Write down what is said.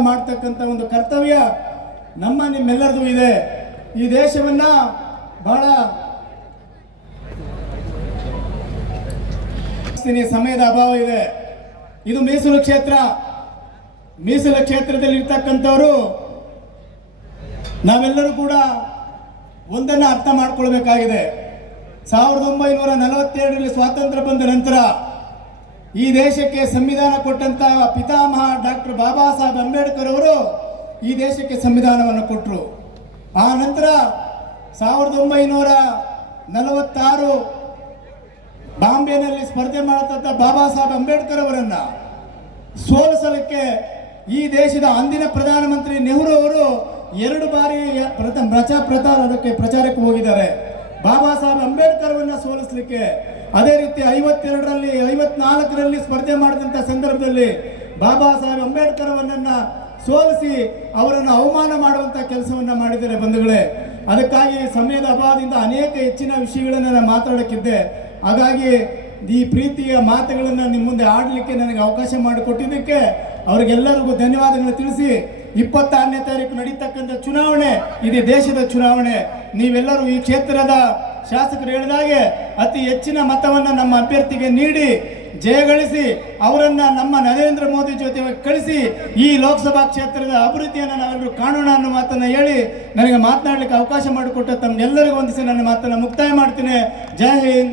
ಮಾಡ್ತಕ್ಕಂಥ ಒಂದು ಕರ್ತವ್ಯ ನಮ್ಮ ನಿಮ್ಮೆಲ್ಲರದು ಇದೆ. ಈ ದೇಶವನ್ನ ಬಹಳ ಸಮಯದ ಅಭಾವ ಇದೆ. ಇದು ಮೀಸಲು ಕ್ಷೇತ್ರ. ಮೀಸಲು ಕ್ಷೇತ್ರದಲ್ಲಿ ಇರ್ತಕ್ಕಂಥವರು ನಾವೆಲ್ಲರೂ ಕೂಡ ಒಂದನ್ನು ಅರ್ಥ ಮಾಡ್ಕೊಳ್ಬೇಕಾಗಿದೆ. ಸಾವಿರದ ಒಂಬೈನೂರ ನಲವತ್ತೆರಡರಲ್ಲಿ ಸ್ವಾತಂತ್ರ್ಯ ಬಂದ ನಂತರ ಈ ದೇಶಕ್ಕೆ ಸಂವಿಧಾನ ಕೊಟ್ಟಂತ ಪಿತಾಮಹ ಡಾಕ್ಟರ್ ಬಾಬಾ ಸಾಹೇಬ್ ಅಂಬೇಡ್ಕರ್ ಅವರು ಈ ದೇಶಕ್ಕೆ ಸಂವಿಧಾನವನ್ನು ಕೊಟ್ಟರು ಆ ನಂತರ ಸಾವಿರದ ಒಂಬೈನೂರ ನಲವತ್ತಾರು ಬಾಂಬೆನಲ್ಲಿ ಸ್ಪರ್ಧೆ ಮಾಡತಕ್ಕ ಬಾಬಾ ಸಾಹೇಬ್ ಅಂಬೇಡ್ಕರ್ ಅವರನ್ನ ಸೋಲಿಸಲಿಕ್ಕೆ ಈ ದೇಶದ ಅಂದಿನ ಪ್ರಧಾನಮಂತ್ರಿ ನೆಹರು ಅವರು ಎರಡು ಬಾರಿ ಪ್ರಚಾರ ಅದಕ್ಕೆ ಪ್ರಚಾರಕ್ಕೆ ಹೋಗಿದ್ದಾರೆ. ಬಾಬಾ ಸಾಹೇಬ್ ಅಂಬೇಡ್ಕರ್ ಅವರನ್ನ ಸೋಲಿಸಲಿಕ್ಕೆ ಅದೇ ರೀತಿ ಐವತ್ತೆರಡರಲ್ಲಿ, ಐವತ್ನಾಲ್ಕರಲ್ಲಿ ಸ್ಪರ್ಧೆ ಮಾಡಿದಂಥ ಸಂದರ್ಭದಲ್ಲಿ ಬಾಬಾ ಸಾಹೇಬ್ ಅಂಬೇಡ್ಕರ್ ಅವರನ್ನು ಸೋಲಿಸಿ ಅವರನ್ನು ಅವಮಾನ ಮಾಡುವಂಥ ಕೆಲಸವನ್ನು ಮಾಡಿದ್ದಾರೆ ಬಂಧುಗಳೇ. ಅದಕ್ಕಾಗಿ ಸಮಯದ ಅಭಾವದಿಂದ ಅನೇಕ ಹೆಚ್ಚಿನ ವಿಷಯಗಳನ್ನು ನಾನು ಮಾತಾಡೋಕ್ಕಿದ್ದೆ. ಹಾಗಾಗಿ ಈ ಪ್ರೀತಿಯ ಮಾತುಗಳನ್ನು ನಿಮ್ಮ ಮುಂದೆ ಆಡಲಿಕ್ಕೆ ನನಗೆ ಅವಕಾಶ ಮಾಡಿಕೊಟ್ಟಿದ್ದಕ್ಕೆ ಅವರಿಗೆಲ್ಲರಿಗೂ ಧನ್ಯವಾದಗಳು ತಿಳಿಸಿ, ಇಪ್ಪತ್ತಾರನೇ ತಾರೀಕು ನಡೀತಕ್ಕಂಥ ಚುನಾವಣೆ ಇದು ದೇಶದ ಚುನಾವಣೆ. ನೀವೆಲ್ಲರೂ ಈ ಕ್ಷೇತ್ರದ ಶಾಸಕರು ಹೇಳಿದಾಗೆ ಅತಿ ಹೆಚ್ಚಿನ ಮತವನ್ನು ನಮ್ಮ ಅಭ್ಯರ್ಥಿಗೆ ನೀಡಿ ಜಯಗಳಿಸಿ ಅವರನ್ನ ನಮ್ಮ ನರೇಂದ್ರ ಮೋದಿ ಜೊತೆ ಕಳಿಸಿ ಈ ಲೋಕಸಭಾ ಕ್ಷೇತ್ರದ ಅಭಿವೃದ್ಧಿಯನ್ನು ನಾವೆಲ್ಲರೂ ಕಾಣೋಣ ಅನ್ನೋ ಮಾತನ್ನ ಹೇಳಿ ನನಗೆ ಮಾತನಾಡಲಿಕ್ಕೆ ಅವಕಾಶ ಮಾಡಿಕೊಟ್ಟ ತಮ್ಮೆಲ್ಲರಿಗೂ ವಂದಿಸಿ ನನ್ನ ಮಾತನ್ನ ಮುಕ್ತಾಯ ಮಾಡ್ತೀನಿ. ಜೈ ಹಿಂದ್.